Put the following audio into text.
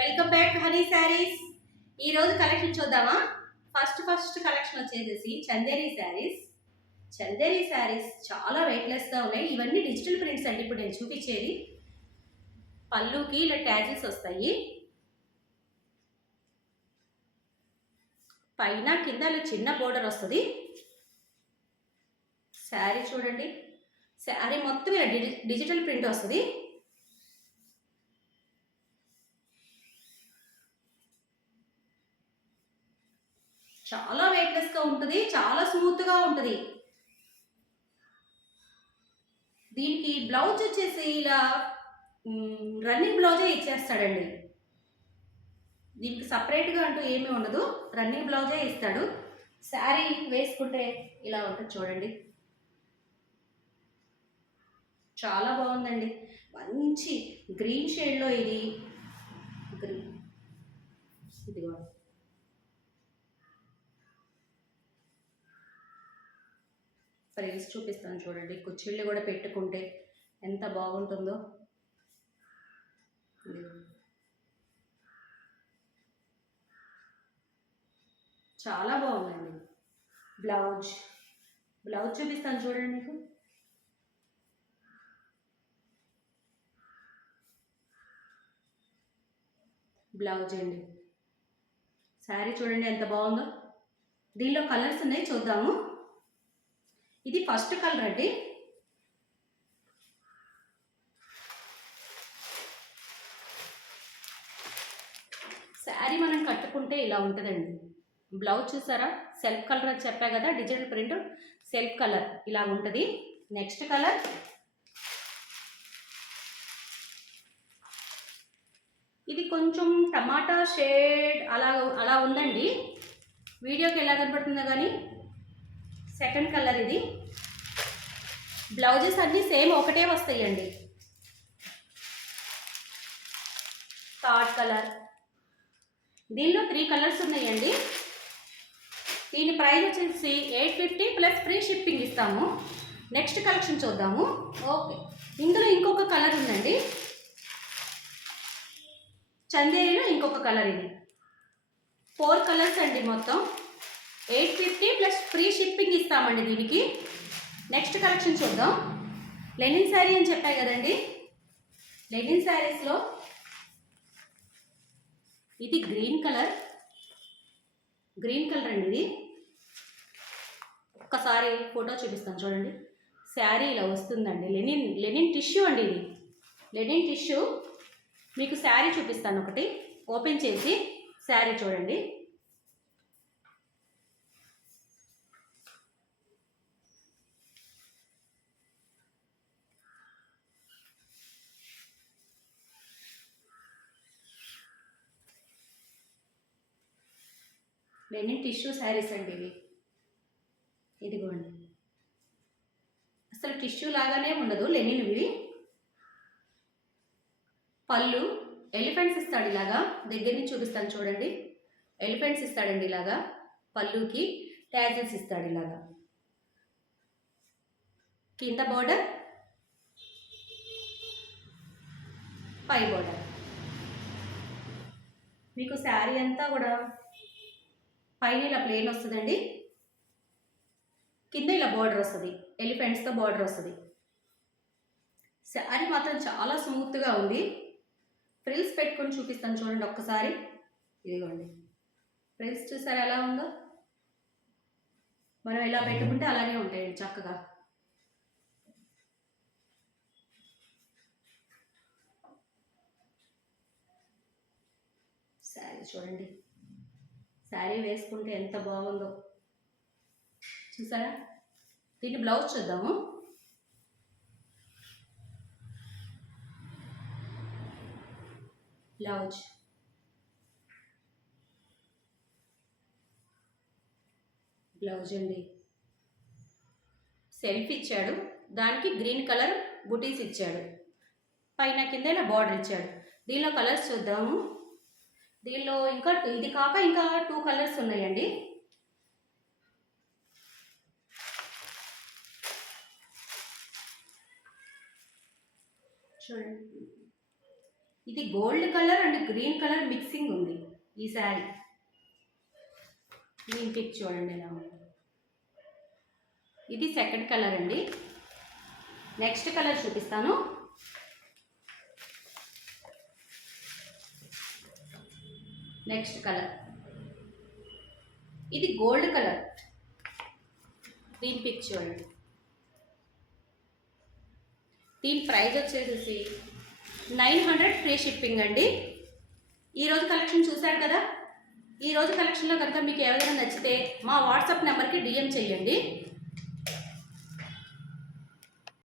Welcome back honey saris. ఈ రోజు collection చూద్దామా? ఫస్ట్ కలెక్షన్ వచ్చేసి చందేరి శారీస్. చందేరి శారీస్ చాలా వెయిట్లెస్ గా ఉన్నాయి. ఇవన్నీ డిజిటల్ ప్రింట్స్ అండి. ఇప్పుడు నేను చూపించేది పళ్ళుకి ఇలా ట్యాజిల్స్ వస్తాయి. పైన కింద ఇలా చిన్న బోర్డర్ వస్తుంది. శారీ చూడండి, శారీ మొత్తం ఇలా డిజిటల్ ప్రింట్ వస్తుంది. చాలా వెయిట్లెస్ గా ఉంటుంది, చాలా స్మూత్ గా ఉంటుంది. దీనికి బ్లౌజ్ వచ్చేసి ఇలా రన్నింగ్ బ్లౌజే ఇచ్చేస్తాడండి. దీనికి సపరేట్గా అంటూ ఏమీ ఉండదు, రన్నింగ్ బ్లౌజే ఇస్తాడు. శారీ వేసుకుంటే ఇలా ఉంటుంది చూడండి, చాలా బాగుందండి. మంచి గ్రీన్ షేడ్లో ఇది ఇదిగో ఫ్రేమ్స్ చూపిస్తాను చూడండి. కుచ్చిళ్ళు కూడా పెట్టుకుంటే ఎంత బాగుంటుందో. చాలా బాగుందండి. బ్లౌజ్ చూపిస్తాను చూడండి. మీకు బ్లౌజ్ అండి. శారీ చూడండి ఎంత బాగుందో. దీనిలో కలర్స్ ఉన్నాయి, చూద్దాము. ఇది ఫస్ట్ కలర్ అండి. శారీ మనం కట్టుకుంటే ఇలా ఉంటుందండి. బ్లౌజ్ చూసారా, సెల్ఫ్ కలర్ అని చెప్పా కదా, డిజిటల్ ప్రింట్ సెల్ఫ్ కలర్ ఇలా ఉంటుంది. నెక్స్ట్ కలర్ ఇది కొంచెం టమాటా షేడ్ అలా ఉందండి. వీడియోకి ఎలా కనపడుతుందో కానీ సెకండ్ కలర్ ఇది. బ్లౌజెస్ అన్నీ సేమ్ ఒకటే వస్తాయండి. Third colour. దీనిలో 3 కలర్స్ ఉన్నాయండి. దీని ప్రైస్ వచ్చేసి 850 ప్లస్ ఫ్రీ షిప్పింగ్ ఇస్తాము. నెక్స్ట్ కలెక్షన్ చూద్దాము. ఓకే, ఇందులో ఇంకొక కలర్ ఉందండి. చందేరిలో ఇంకొక కలర్. ఇది 4 కలర్స్ అండి. మొత్తం 850 ప్లస్ ఫ్రీ షిప్పింగ్ ఇస్తామండి దీనికి. నెక్స్ట్ కలెక్షన్ చూద్దాం. లెనిన్ శారీ అని చెప్పాయి కదండి. లెనిన్ శారీస్లో ఇది గ్రీన్ కలర్ అండి. ఇది ఒక్కసారి ఫోటో చూపిస్తాను చూడండి. శారీ ఇలా వస్తుందండి. లెనిన్ టిష్యూ అండి. ఇది లెనిన్ టిష్యూ. మీకు శారీ చూపిస్తాను. ఒకటి ఓపెన్ చేసి శారీ చూడండి. లెనిన్ టిష్యూ శారీస్ అండి ఇవి. ఇదిగోండి, అసలు టిష్యూ లాగానే ఉండదు లెనిన్ ఇవి. పళ్ళు ఎలిఫెంట్స్ ఇస్తాడు ఇలాగా. దగ్గర నుంచి చూపిస్తాను చూడండి. ఎలిఫెంట్స్ ఇస్తాడండి ఇలాగా. పళ్ళుకి ట్యాజిల్స్ ఇస్తాడు ఇలాగా. కింద బోర్డర్, పై బోర్డర్. మీకు శారీ అంతా కూడా పైన ఇలా ప్లేన్ వస్తుందండి, కింద ఇలా బోర్డర్ వస్తుంది, ఎలిఫెంట్స్తో బోర్డర్ వస్తుంది. శారీ మాత్రం చాలా స్మూత్గా ఉంది. ఫ్రిల్స్ పెట్టుకొని చూపిస్తాను చూడండి ఒక్కసారి. ఇదిగోండి, ఫ్రిల్స్ చూసారా ఎలా ఉందో. మనం ఎలా పెట్టుకుంటే అలాగే ఉంటాయండి చక్కగా. శారీ చూడండి, శారీ వేసుకుంటే ఎంత బాగుందో చూసారా. దీన్ని బ్లౌజ్ చూద్దాము. బ్లౌజ్ అండి. సెల్ఫ్ ఇచ్చాడు, దానికి గ్రీన్ కలర్ బుటీస్ ఇచ్చాడు, పైన కింద ఇలా బార్డర్ ఇచ్చాడు. దీనిలో కలర్స్ చూద్దాము. దీనిలో ఇంకా ఇది కాక ఇంకా 2 కలర్స్ ఉన్నాయండి. చూడండి, ఇది gold colour and green colour mixing ఉంది ఈ శారీ. దీని పిక్ చూడండి ఎలా ఉంది. ఇది సెకండ్ కలర్ అండి. నెక్స్ట్ కలర్ చూపిస్తాను. నెక్స్ట్ కలర్ ఇది గోల్డ్ కలర్. దీని పిక్ చూడండి. దీని ప్రైస్ వచ్చేసి 900 ఫ్రీ షిప్పింగ్ అండి. ఈరోజు కలెక్షన్ చూశారు కదా. ఈరోజు కలెక్షన్లో కనుక మీకు ఎవరైనా నచ్చితే మా వాట్సాప్ నెంబర్కి DM చేయండి.